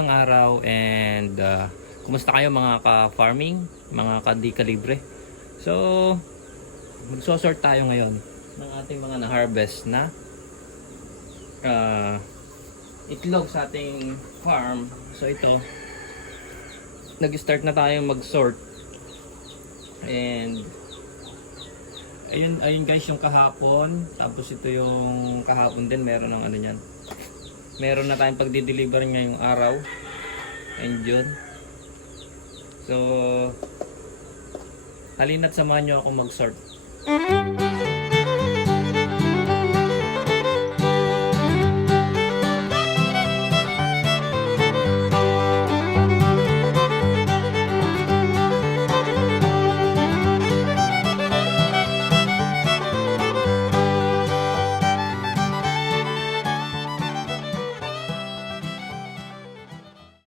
Magandang araw and kumusta kayo mga ka-farming, mga ka-di-kalibre. So, magsosort tayo ngayon ng ating mga na-harvest na itlog sa ating farm. So ito, nag-start na tayong mag-sort. And ayun guys yung kahapon. Tapos ito yung kahapon din, meron ng ano niyan. Meron na tayong pagdi-deliver ngayong araw. And yun. So, halina't samahan nyo ako mag-sort.